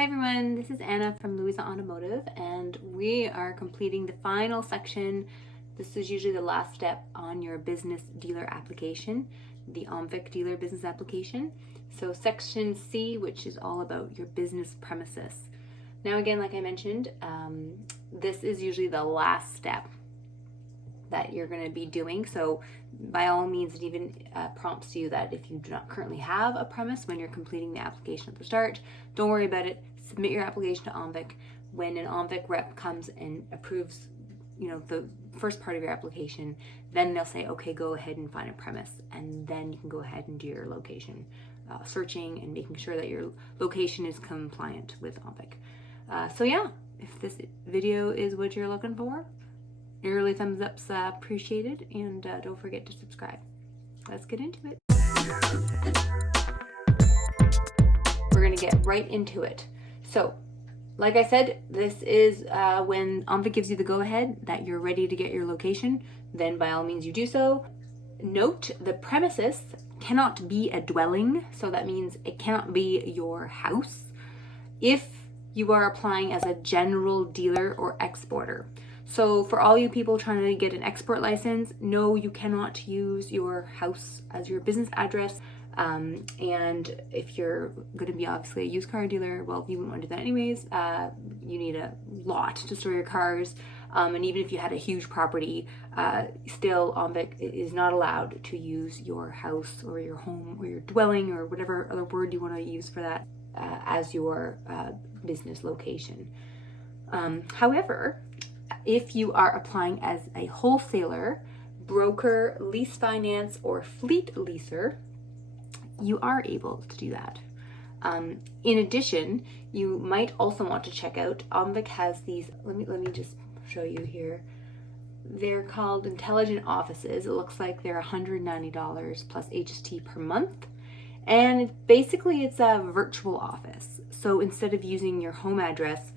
Hi everyone, this is Anna from Louisa Automotive, and we are completing the final section. This is usually the last step on your business dealer application, the OMVIC dealer business application. So section C, which is all about your business premises. Now again, like I mentioned, this is usually the last step that you're going to be doing. So by all means, it even prompts you that if you do not currently have a premise when you're completing the application at the start, don't worry about it. Submit your application to OMVIC. When an OMVIC rep comes and approves, the first part of your application, then they'll say, okay, go ahead and find a premise, and then you can go ahead and do your location searching and making sure that your location is compliant with OMVIC. So yeah, if this video is what you're looking for, early thumbs up's appreciated, and don't forget to subscribe. Let's get into it. We're gonna get right into it. So, like I said, this is when OMVIC gives you the go-ahead that you're ready to get your location, then by all means you do so. Note, the premises cannot be a dwelling, so that means it cannot be your house if you are applying as a general dealer or exporter. So for all you people trying to get an export license, no, you cannot use your house as your business address. And if you're going to be obviously a used car dealer, well, you wouldn't want to do that anyways. You need a lot to store your cars. And even if you had a huge property, still OMVIC is not allowed to use your house or your home or your dwelling or whatever other word you want to use for that as your business location. However, if you are applying as a wholesaler, broker, lease finance, or fleet leaser, you are able to do that. In addition, you might also want to check out, OMVIC has these, let me just show you here. They're called intelligent offices. It looks like they're $190 plus HST per month. And basically it's a virtual office. So instead of using your home address,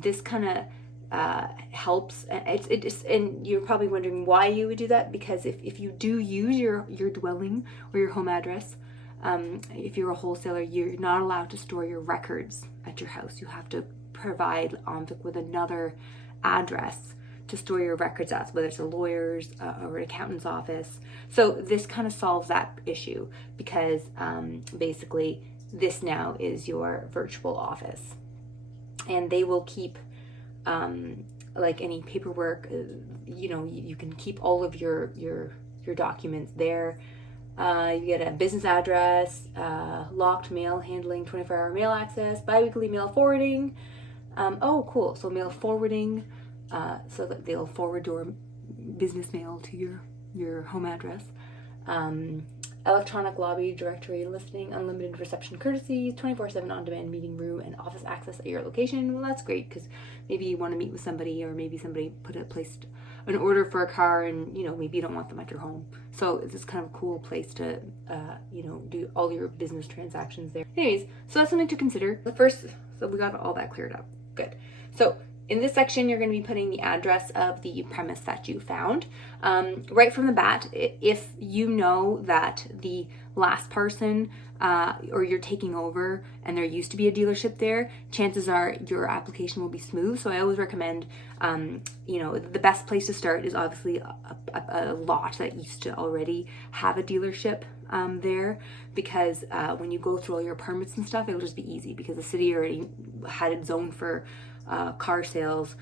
this kind of helps. And you're probably wondering why you would do that, because if you do use your dwelling or your home address, if you're a wholesaler, you're not allowed to store your records at your house. You have to provide OMVIC with another address to store your records at, whether it's a lawyer's or an accountant's office. So this kind of solves that issue, because basically this now is your virtual office, and they will keep like any paperwork. You can keep all of your documents there. You get a business address, locked mail handling, 24-hour mail access, bi-weekly mail forwarding. Oh, cool. So mail forwarding, so that they'll forward your business mail to your home address. Electronic lobby directory listing, unlimited reception courtesies, 24/7 on-demand meeting room, and office access at your location. Well, that's great, because maybe you want to meet with somebody, or maybe somebody placed an order for a car, and maybe you don't want them at your home. So it's just kind of a cool place to do all your business transactions there. Anyways, so that's something to consider. So we got all that cleared up. Good. So in this section, you're going to be putting the address of the premise that you found. Right from the bat, if you know that the last person or you're taking over and there used to be a dealership there, chances are your application will be smooth. So I always recommend, the best place to start is obviously a lot that used to already have a dealership there, because when you go through all your permits and stuff, it'll just be easy, because the city already had it zoned for car sales.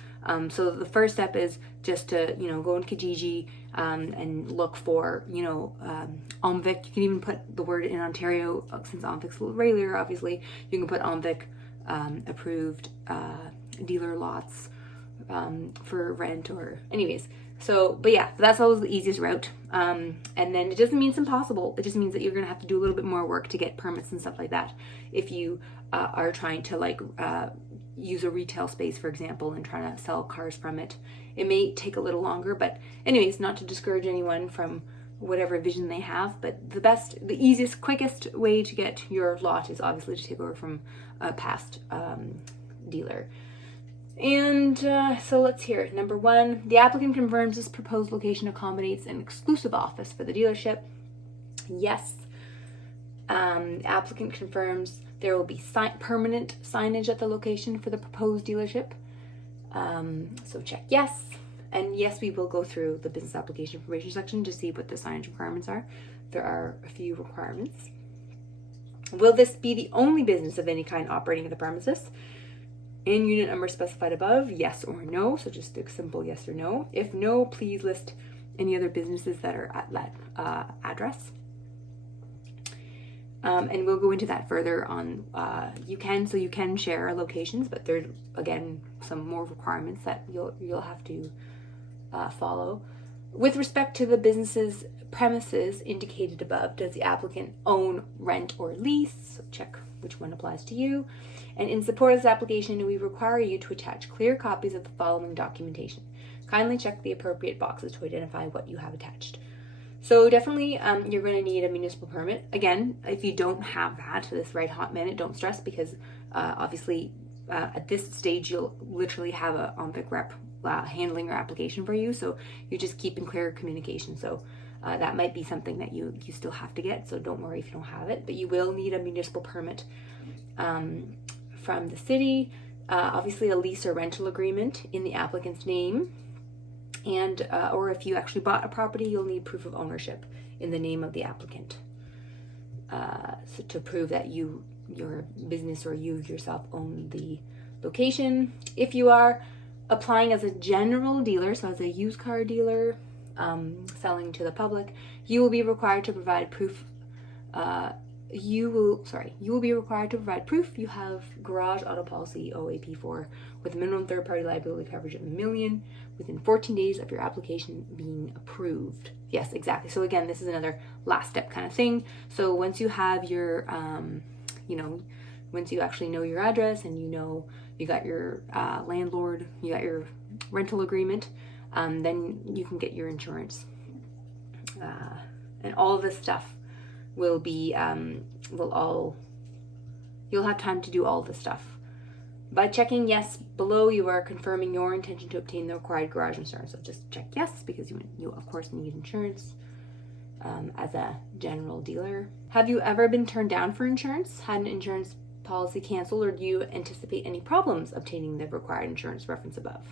So the first step is just to go in Kijiji and look for OMVIC. You can even put the word in Ontario, since OMVIC's a little regular, obviously you can put OMVIC approved dealer lots for rent, or anyways. So, but yeah, that's always the easiest route. And then it doesn't mean it's impossible. It just means that you're going to have to do a little bit more work to get permits and stuff like that. If you are trying to use a retail space, for example, and trying to sell cars from it, it may take a little longer. But anyways, not to discourage anyone from whatever vision they have, but the easiest, quickest way to get your lot is obviously to take over from a past dealer. And so let's hear it. Number 1, the applicant confirms this proposed location accommodates an exclusive office for the dealership. Yes. Applicant confirms There will be permanent signage at the location for the proposed dealership. So check yes. And yes, we will go through the business application information section to see what the signage requirements are. There are a few requirements. Will this be the only business of any kind operating at the premises? In unit number specified above, yes or no. So just a simple yes or no. If no, please list any other businesses that are at that address. And we'll go into that further on. You can share locations, but there's again some more requirements that you'll have to follow. With respect to the business's premises indicated above, does the applicant own, rent, or lease? So check which one applies to you. And in support of this application, we require you to attach clear copies of the following documentation. Kindly check the appropriate boxes to identify what you have attached. So definitely you're going to need a municipal permit. Again, if you don't have that this right hot minute, don't stress, because obviously at this stage you'll literally have a OMVIC rep handling your application for you. So you're just keeping clear communication. So that might be something that you still have to get. So don't worry if you don't have it, but you will need a municipal permit from the city. Obviously a lease or rental agreement in the applicant's name. And or if you actually bought a property, you'll need proof of ownership in the name of the applicant, so to prove that your business or you yourself own the location. If you are applying as a general dealer, so as a used car dealer selling to the public, you will be required to provide proof. You will be required to provide proof you have garage auto policy OAP4 with minimum third-party liability coverage of $1 million within 14 days of your application being approved. Yes, exactly. So again, this is another last step kind of thing. So once you have your, once you actually know your address and you got your landlord, you got your rental agreement, then you can get your insurance. And all of this stuff will be, you'll have time to do all this stuff. By checking yes below, you are confirming your intention to obtain the required garage insurance. So just check yes, because you of course need insurance as a general dealer. Have you ever been turned down for insurance? Had an insurance policy canceled, or do you anticipate any problems obtaining the required insurance reference above?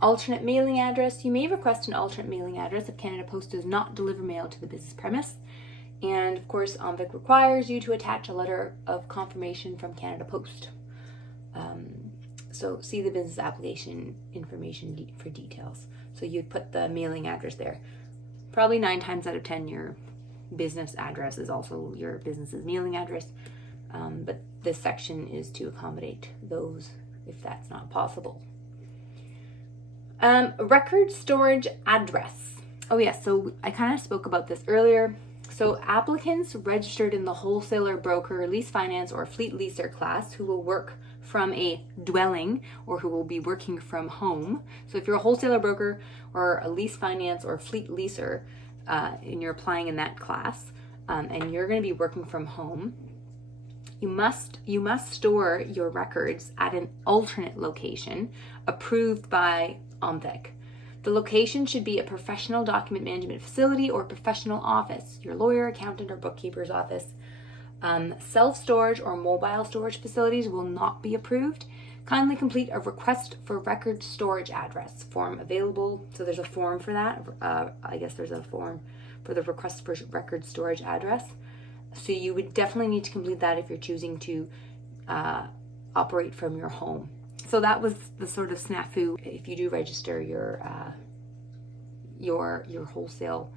Alternate mailing address. You may request an alternate mailing address if Canada Post does not deliver mail to the business premise. And of course, OMVIC requires you to attach a letter of confirmation from Canada Post. So see the business application information for details. So you'd put the mailing address there. Probably 9 times out of 10, your business address is also your business's mailing address. But this section is to accommodate those if that's not possible. Record storage address. Oh yes, so I kind of spoke about this earlier. So applicants registered in the wholesaler, broker, lease finance, or fleet leaser class who will work from a dwelling or who will be working from home. So if you're a wholesaler, broker, or a lease finance or fleet leaser, and you're applying in that class, and you're going to be working from home, you must store your records at an alternate location approved by OMVIC. The location should be a professional document management facility or professional office, your lawyer, accountant, or bookkeeper's office. Self-storage or mobile storage facilities will not be approved. Kindly complete a request for record storage address form available. So there's a form for that. I guess there's a form for the request for record storage address. So you would definitely need to complete that if you're choosing to operate from your home. So that was the sort of snafu. If you do register your wholesale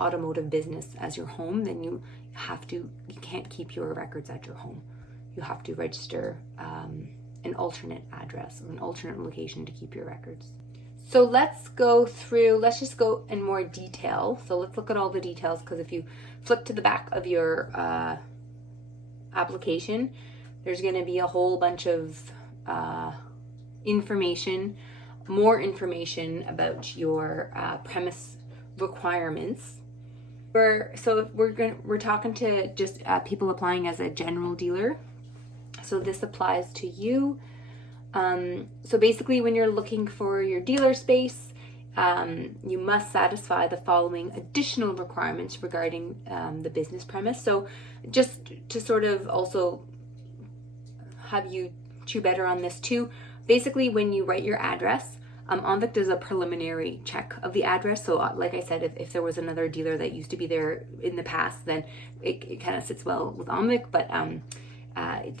automotive business as your home, then you can't keep your records at your home. You have to register an alternate address or an alternate location to keep your records. So let's just go in more detail. So let's look at all the details, because if you flip to the back of your application, there's going to be a whole bunch of more information about your premise requirements. We're talking to just people applying as a general dealer. So this applies to you. So basically, when you're looking for your dealer space, you must satisfy the following additional requirements regarding the business premise. So just to sort of also have you chew better on this too, basically when you write your address, OMVIC does a preliminary check of the address. So like I said, if there was another dealer that used to be there in the past, then it kind of sits well with OMVIC, but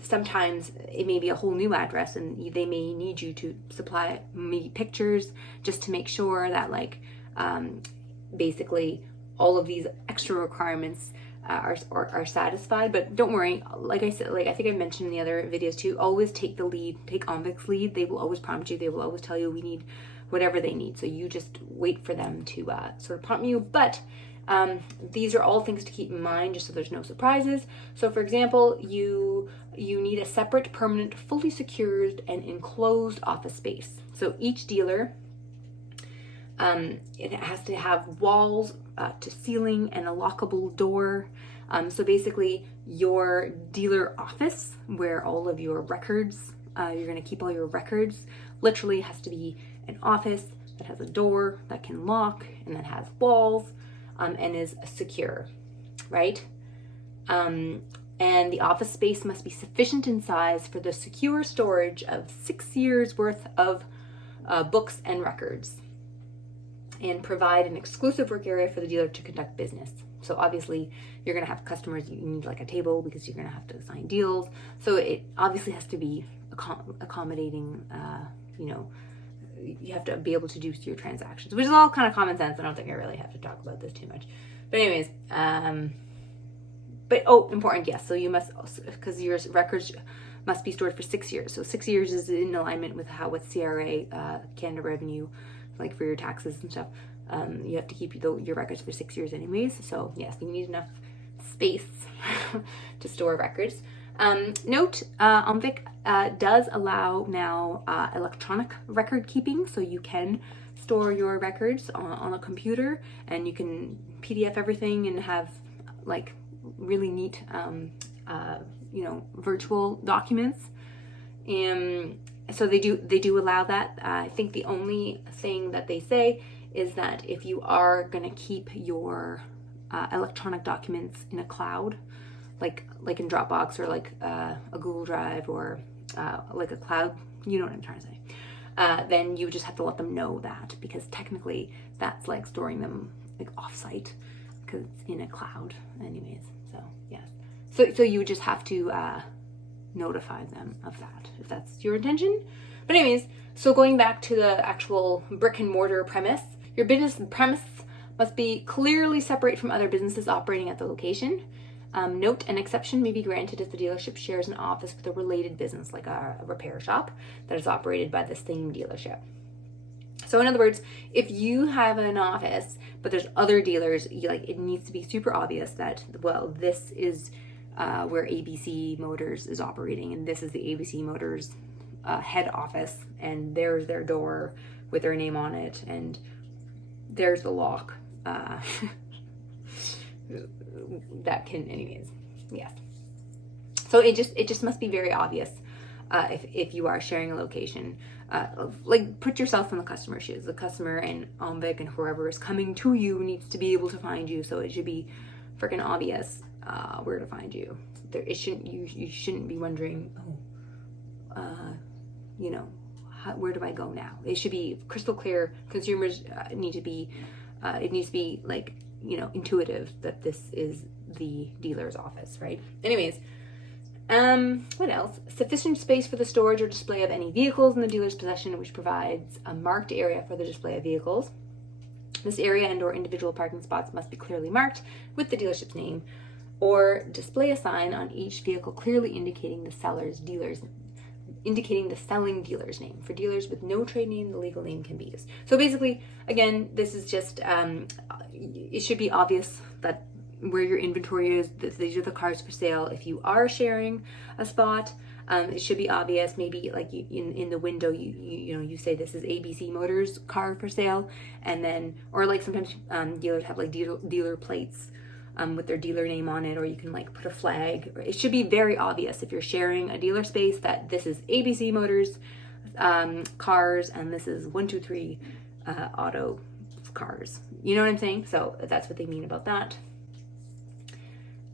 sometimes it may be a whole new address and they may need you to supply maybe pictures just to make sure that basically all of these extra requirements are satisfied. But don't worry, like I said, I think I mentioned in the other videos too, always take the lead, take OMVIC's lead. They will always prompt you, they will always tell you we need whatever they need, so you just wait for them to sort of prompt you. But these are all things to keep in mind just so there's no surprises. So for example, you need a separate, permanent, fully secured and enclosed office space. So each dealer, it has to have walls to ceiling and a lockable door. So basically your dealer office where all of your records, you're going to keep all your records, literally has to be an office that has a door that can lock and that has walls and is secure, right? And the office space must be sufficient in size for the secure storage of 6 years worth of books and records, and provide an exclusive work area for the dealer to conduct business. So obviously you're going to have customers, you need like a table because you're going to have to sign deals. So it obviously has to be accommodating, you have to be able to do your transactions, which is all kind of common sense. I don't think I really have to talk about this too much. But anyways, important, yes. So you must, because your records must be stored for 6 years. So 6 years is in alignment with what CRA, Canada Revenue, like for your taxes and stuff. You have to keep your records for 6 years anyways. So yes, you need enough space to store records. Note, OMVIC does allow now electronic record keeping, so you can store your records on a computer and you can PDF everything and have like really neat, virtual documents. And so they do allow that. I think the only thing that they say is that if you are going to keep your electronic documents in a cloud, like in Dropbox or like a Google Drive or like a cloud, you know what I'm trying to say, then you just have to let them know that, because technically that's like storing them like offsite because it's in a cloud anyways. So yes, so you just have to notify them of that if that's your intention. But anyways, so going back to the actual brick and mortar premise, your business premise must be clearly separate from other businesses operating at the location. Note, an exception may be granted if the dealership shares an office with a related business, like a repair shop that is operated by the same dealership. So in other words, if you have an office, but there's other dealers, it needs to be super obvious that, well, this is where ABC Motors is operating, and this is the ABC Motors head office, and there's their door with their name on it, and there's the lock. That can, anyways, yes. So it just must be very obvious if you are sharing a location. Put yourself in the customer's shoes. The customer and OMVIC and whoever is coming to you needs to be able to find you. So it should be freaking obvious where to find you. You shouldn't be wondering, where do I go now? It should be crystal clear. Consumers need to be. It needs to be intuitive that this is the dealer's office, right? Anyways, what else? Sufficient space for the storage or display of any vehicles in the dealer's possession, which provides a marked area for the display of vehicles. This area and or individual parking spots must be clearly marked with the dealership's name, or display a sign on each vehicle clearly indicating the selling dealer's name. For dealers with no trade name, the legal name can be used. So basically, again, this is just, it should be obvious that where your inventory is, these are the cars for sale. If you are sharing a spot, it should be obvious. Maybe like in the window, you say this is ABC Motors car for sale, and then, or like sometimes dealers have like dealer plates with their dealer name on it, or you can like put a flag. It should be very obvious if you're sharing a dealer space that this is ABC Motors cars, and this is 123 auto cars. You know what I'm saying? So that's what they mean about that.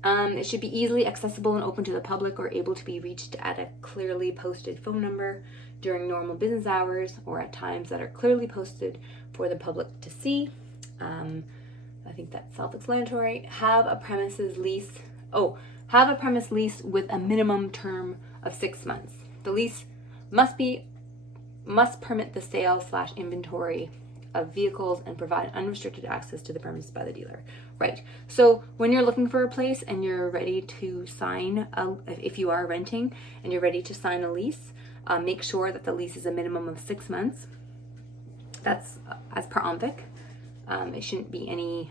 It should be easily accessible and open to the public, or able to be reached at a clearly posted phone number during normal business hours, or at times that are clearly posted for the public to see. I think that's self-explanatory. Have a premise lease with a minimum term of 6 months. The lease must permit the sale / inventory of vehicles and provide unrestricted access to the premises by the dealer. Right. So when you're looking for a place and you're ready to sign, if you are renting and you're ready to sign a lease, make sure that the lease is a minimum of 6 months. That's as per OMVIC. It shouldn't be any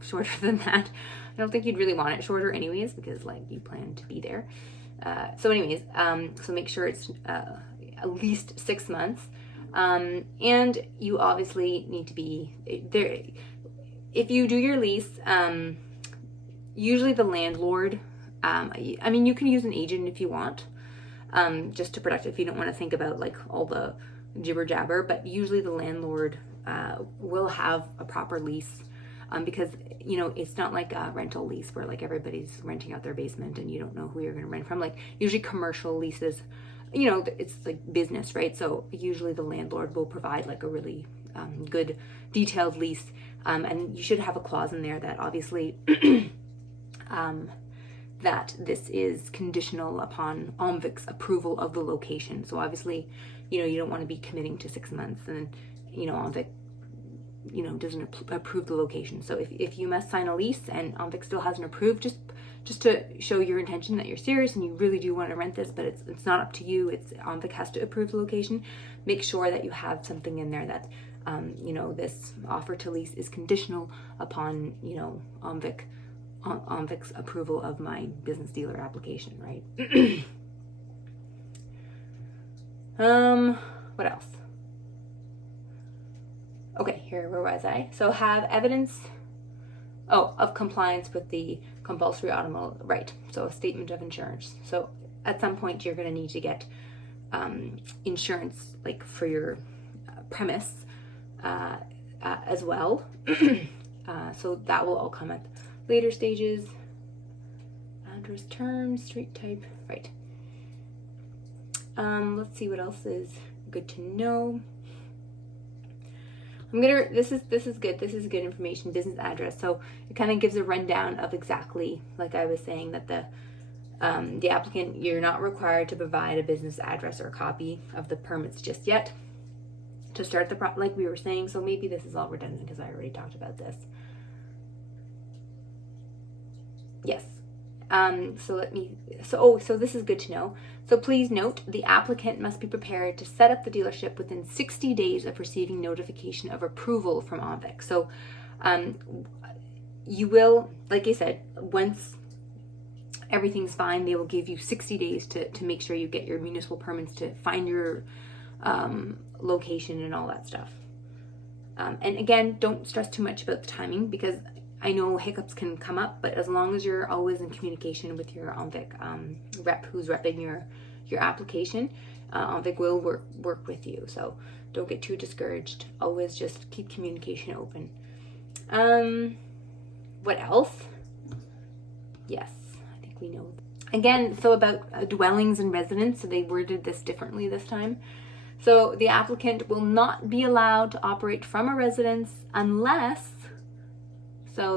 shorter than that. I don't think you'd really want it shorter anyways, because like you plan to be there. So make sure it's at least 6 months. And you obviously need to be there. If you do your lease, usually the landlord, I mean, you can use an agent if you want, just to protect it if you don't want to think about like all the jibber jabber, but usually the landlord will have a proper lease, because, you know, it's not like a rental lease where like everybody's renting out their basement and you don't know who you're going to rent from. Like usually commercial leases, you know, it's like business, right? So usually the landlord will provide like a really good detailed lease, and you should have a clause in there that obviously that this is conditional upon OMVIC's approval of the location. So obviously, you know, you don't want to be committing to 6 months and, you know, OMVIC, you know, doesn't approve the location. So if you must sign a lease and OMVIC still hasn't approved, just to show your intention that you're serious and you really do want to rent this, but it's not up to you. It's OMVIC has to approve the location. Make sure that you have something in there that, you know, this offer to lease is conditional upon, you know, OMVIC's approval of my business dealer application, right? What else? Okay, where was I? So have evidence of compliance with the compulsory automobile, right? So a statement of insurance. So at some point you're going to need to get insurance, like for your premise as well. So that will all come at later stages. Address, terms, street type, right? Let's see what else is good to know. This is good. This is good information. Business address. So it kind of gives a rundown of exactly, like I was saying, that the applicant, you're not required to provide a business address or a copy of the permits just yet to start the like we were saying. So maybe this is all redundant because I already talked about this. Yes. So this is good to know. So please note, the applicant must be prepared to set up the dealership within 60 days of receiving notification of approval from OMVIC. So you will, like I said, once everything's fine, they will give you 60 days to make sure you get your municipal permits, to find your location and all that stuff. And again, don't stress too much about the timing, because I know hiccups can come up, but as long as you're always in communication with your OMVIC rep who's repping your application, OMVIC will work with you. So don't get too discouraged. Always just keep communication open. What else? Yes, I think we know. Again, so about dwellings and residents, so they worded this differently this time. So the applicant will not be allowed to operate from a residence unless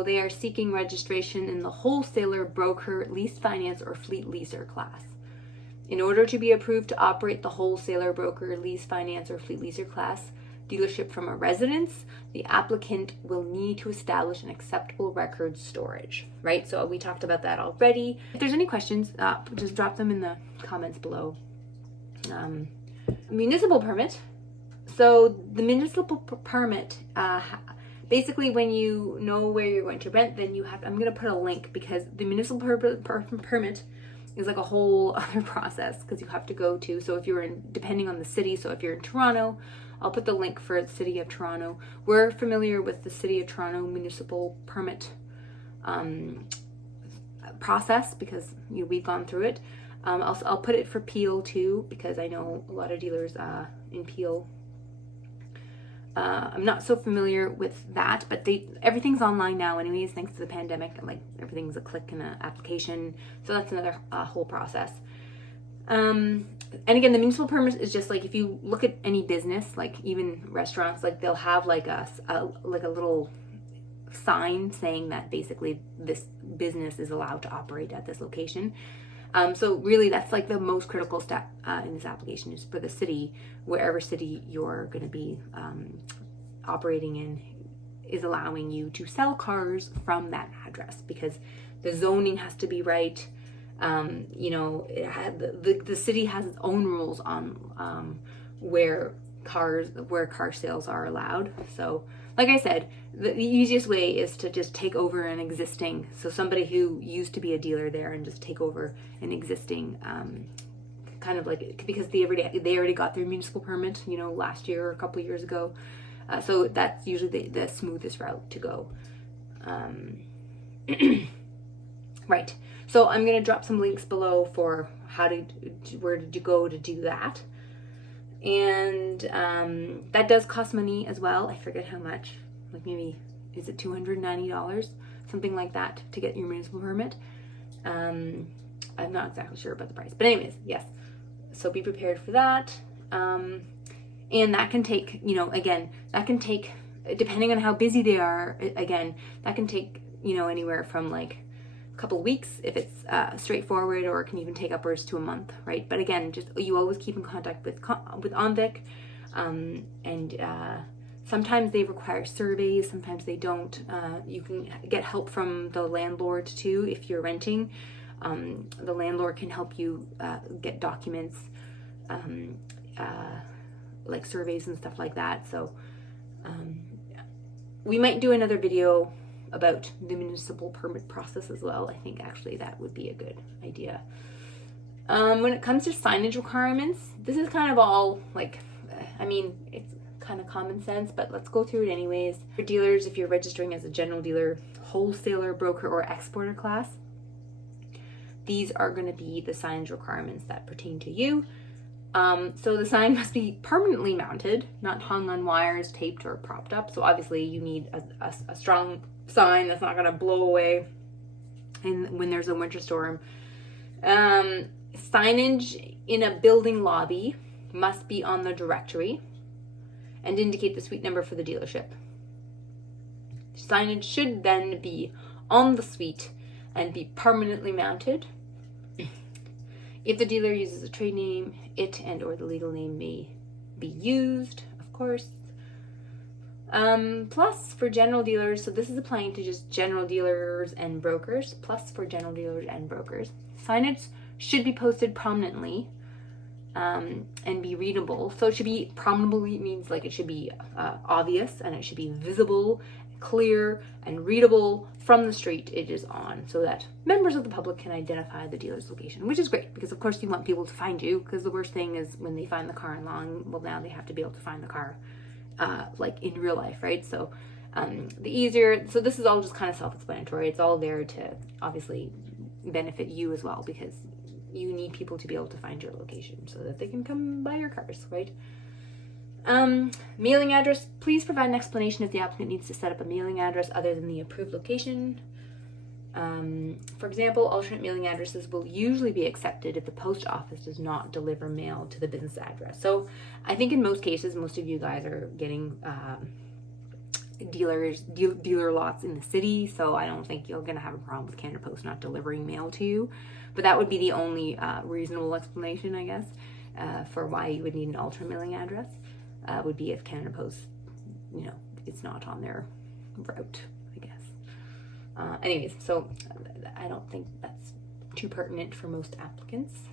they are seeking registration in the wholesaler, broker, lease finance, or fleet leaser class. In order to be approved to operate the wholesaler, broker, lease finance, or fleet leaser class dealership from a residence, the applicant will need to establish an acceptable record storage, right? So we talked about that already. If there's any questions, just drop them in the comments below. Municipal permit. So the municipal permit, basically, when you know where you're going to rent, then you have, I'm going to put a link, because the municipal permit is like a whole other process, because you have to go to, so if you're depending on the city, so if you're in Toronto, I'll put the link for the City of Toronto. We're familiar with the City of Toronto municipal permit process, because we've gone through it. I'll put it for Peel too, because I know a lot of dealers in Peel I'm not so familiar with that, but everything's online now anyways, thanks to the pandemic, and like everything's a click and an application. So that's another whole process. And again, the municipal permit is just like, if you look at any business, like even restaurants, like they'll have like a little sign saying that basically this business is allowed to operate at this location. So really that's like the most critical step in this application, is for the city, wherever city you're going to be operating in, is allowing you to sell cars from that address, because the zoning has to be right. The city has its own rules on where car sales are allowed. So like I said, the easiest way is to just take over an existing, so somebody who used to be a dealer there, and just take over an existing kind of like, because they already got their municipal permit, last year or a couple of years ago. So that's usually the smoothest route to go. Right. So I'm going to drop some links below for where did you go to do that. And that does cost money as well. I forget how much, like maybe, is it $290? Something like that to get your municipal permit. I'm not exactly sure about the price, but anyways, yes. So be prepared for that. And that can take, that can take, depending on how busy they are, again, that can take, anywhere from like a couple of weeks if it's straightforward, or it can even take upwards to a month, right? But again, just you always keep in contact with OMVIC, and sometimes they require surveys, sometimes they don't. You can get help from the landlord too if you're renting. The landlord can help you get documents, like surveys and stuff like that. So we might do another video about the municipal permit process as well. I think actually that would be a good idea. When it comes to signage requirements, this is kind of all like, it's kind of common sense, but let's go through it anyways. For dealers, if you're registering as a general dealer, wholesaler, broker, or exporter class, these are going to be the signage requirements that pertain to you. So the sign must be permanently mounted, not hung on wires, taped, or propped up. So obviously you need a strong sign that's not going to blow away when there's a winter storm. Signage in a building lobby must be on the directory and indicate the suite number for the dealership. Signage should then be on the suite and be permanently mounted. If the dealer uses a trade name, it and or the legal name may be used, of course. Plus for general dealers, so this is applying to just general dealers and brokers, plus for general dealers and brokers, signage should be posted prominently and be readable. So it should be prominently means like it should be obvious, and it should be visible, clear, and readable from the street it is on, so that members of the public can identify the dealer's location, which is great, because of course you want people to find you, because the worst thing is when they find the car online, well, now they have to be able to find the car like in real life, right? So the easier, so this is all just kind of self-explanatory. It's all there to obviously benefit you as well, because you need people to be able to find your location so that they can come buy your cars, right? Mailing address, please provide an explanation if the applicant needs to set up a mailing address other than the approved location. For example, alternate mailing addresses will usually be accepted if the post office does not deliver mail to the business address. So I think in most cases, most of you guys are getting dealer lots in the city, so I don't think you're going to have a problem with Canada Post not delivering mail to you. But that would be the only reasonable explanation, I guess, for why you would need an alternate mailing address. Would be if Canada Post, it's not on their route, I guess. Anyways, so I don't think that's too pertinent for most applicants.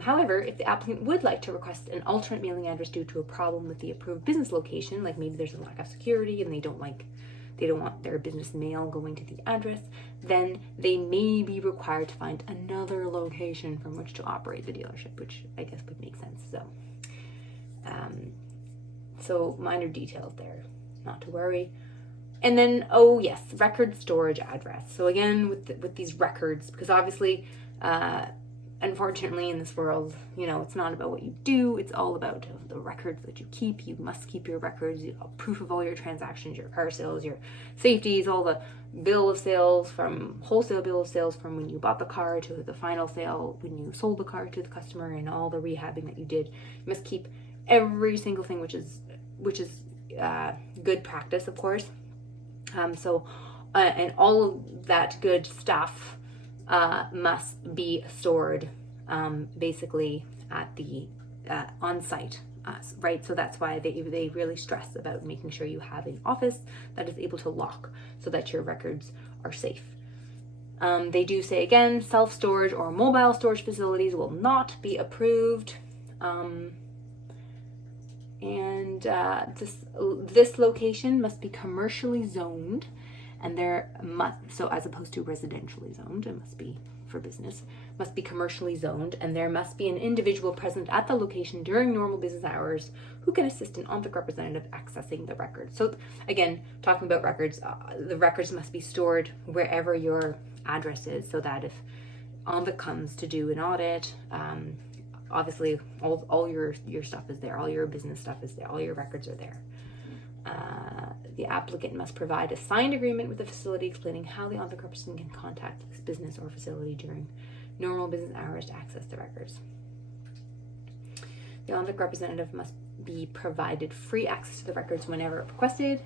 However, if the applicant would like to request an alternate mailing address due to a problem with the approved business location, like maybe there's a lack of security and they don't want their business mail going to the address, then they may be required to find another location from which to operate the dealership, which I guess would make sense. So minor details there, not to worry. And then, oh yes, record storage address. So again, with these records, because obviously unfortunately, in this world, you know, it's not about what you do, it's all about the records that you keep. You must keep your records, proof of all your transactions, your car sales, your safeties, all the bill of sales, from wholesale bill of sales from when you bought the car to the final sale, when you sold the car to the customer, and all the rehabbing that you did. You must keep every single thing, which is good practice, of course. And all of that good stuff must be stored basically at the on site, right? So that's why they really stress about making sure you have an office that is able to lock so that your records are safe. They do say again, self-storage or mobile storage facilities will not be approved. This location must be commercially zoned, and so as opposed to residentially zoned, it must be for business, must be commercially zoned, and there must be an individual present at the location during normal business hours who can assist an OMVIC representative accessing the records. So again, talking about records, the records must be stored wherever your address is, so that if OMVIC comes to do an audit, obviously all your stuff is there, all your business stuff is there, all your records are there. The applicant must provide a signed agreement with the facility explaining how the OMVIC representative can contact this business or facility during normal business hours to access the records. The OMVIC representative must be provided free access to the records whenever requested.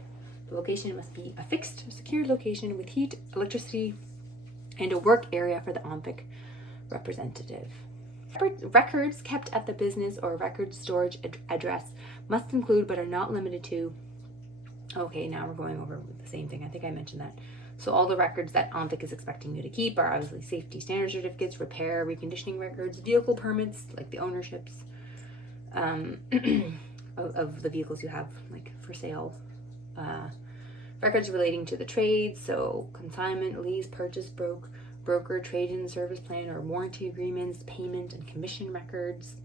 The location must be a fixed, secured location with heat, electricity, and a work area for the OMVIC representative. Records kept at the business or record storage address must include but are not limited to. Okay, now we're going over the same thing. I think I mentioned that. So all the records that OMVIC is expecting you to keep are obviously safety standard certificates, repair, reconditioning records, vehicle permits, like the ownerships of the vehicles you have, like for sale. Records relating to the trades, so consignment, lease, purchase, broker, trade-in service plan or warranty agreements, payment and commission records,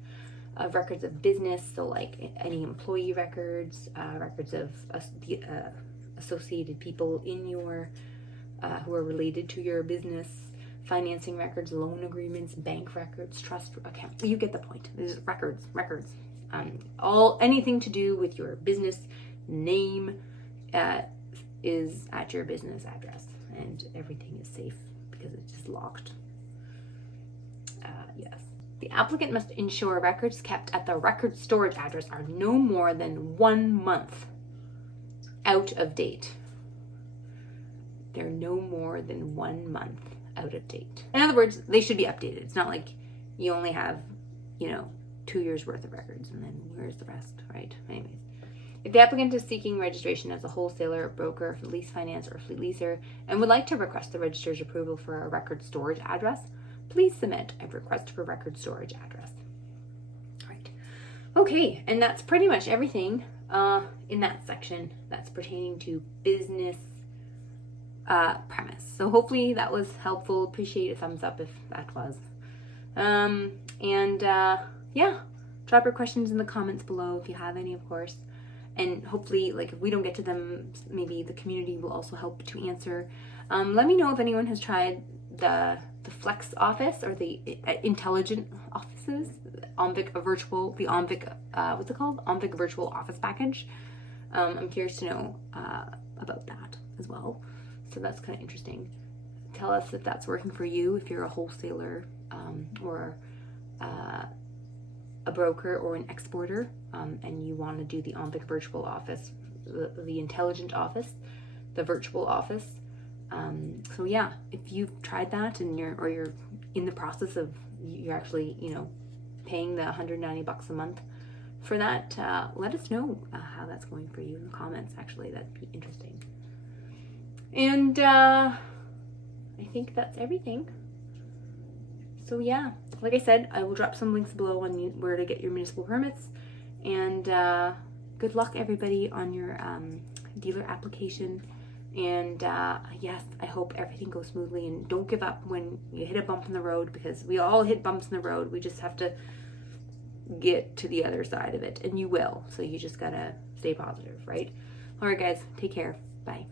records of business, so like any employee records, records of the associated people in your who are related to your business, financing records, loan agreements, bank records, trust account. You get the point. There's records. Anything to do with your business name is at your business address, and everything is safe because it's just locked. Yes. The applicant must ensure records kept at the record storage address are no more than 1 month out of date. They're no more than 1 month out of date. In other words, they should be updated. It's not like you only have, 2 years worth of records and then where's the rest, right? Anyways. If the applicant is seeking registration as a wholesaler, broker, lease finance, or fleet leaser, and would like to request the registrar's approval for a record storage address, please submit a request for record storage address. All right. Okay, and that's pretty much everything in that section that's pertaining to business premise. So hopefully that was helpful. Appreciate a thumbs up if that was. Yeah, drop your questions in the comments below if you have any, of course. And hopefully, like, if we don't get to them, maybe the community will also help to answer. Let me know if anyone has tried the Flex office or the intelligent offices, OMVIC what's it called? OMVIC virtual office package. I'm curious to know about that as well. So that's kind of interesting. Tell us if that's working for you, if you're a wholesaler or a broker or an exporter, and you want to do the OMVIC virtual office, the intelligent office, the virtual office. So yeah, if you've tried that and you're in the process of, you're actually, paying the $190 a month for that, let us know how that's going for you in the comments. Actually, that'd be interesting. And I think that's everything. So yeah, like I said, I will drop some links below on where to get your municipal permits. And good luck, everybody, on your dealer application. And yes, I hope everything goes smoothly, and don't give up when you hit a bump in the road, because we all hit bumps in the road. We just have to get to the other side of it, and you will. So you just gotta stay positive, right? All right, guys, take care. Bye.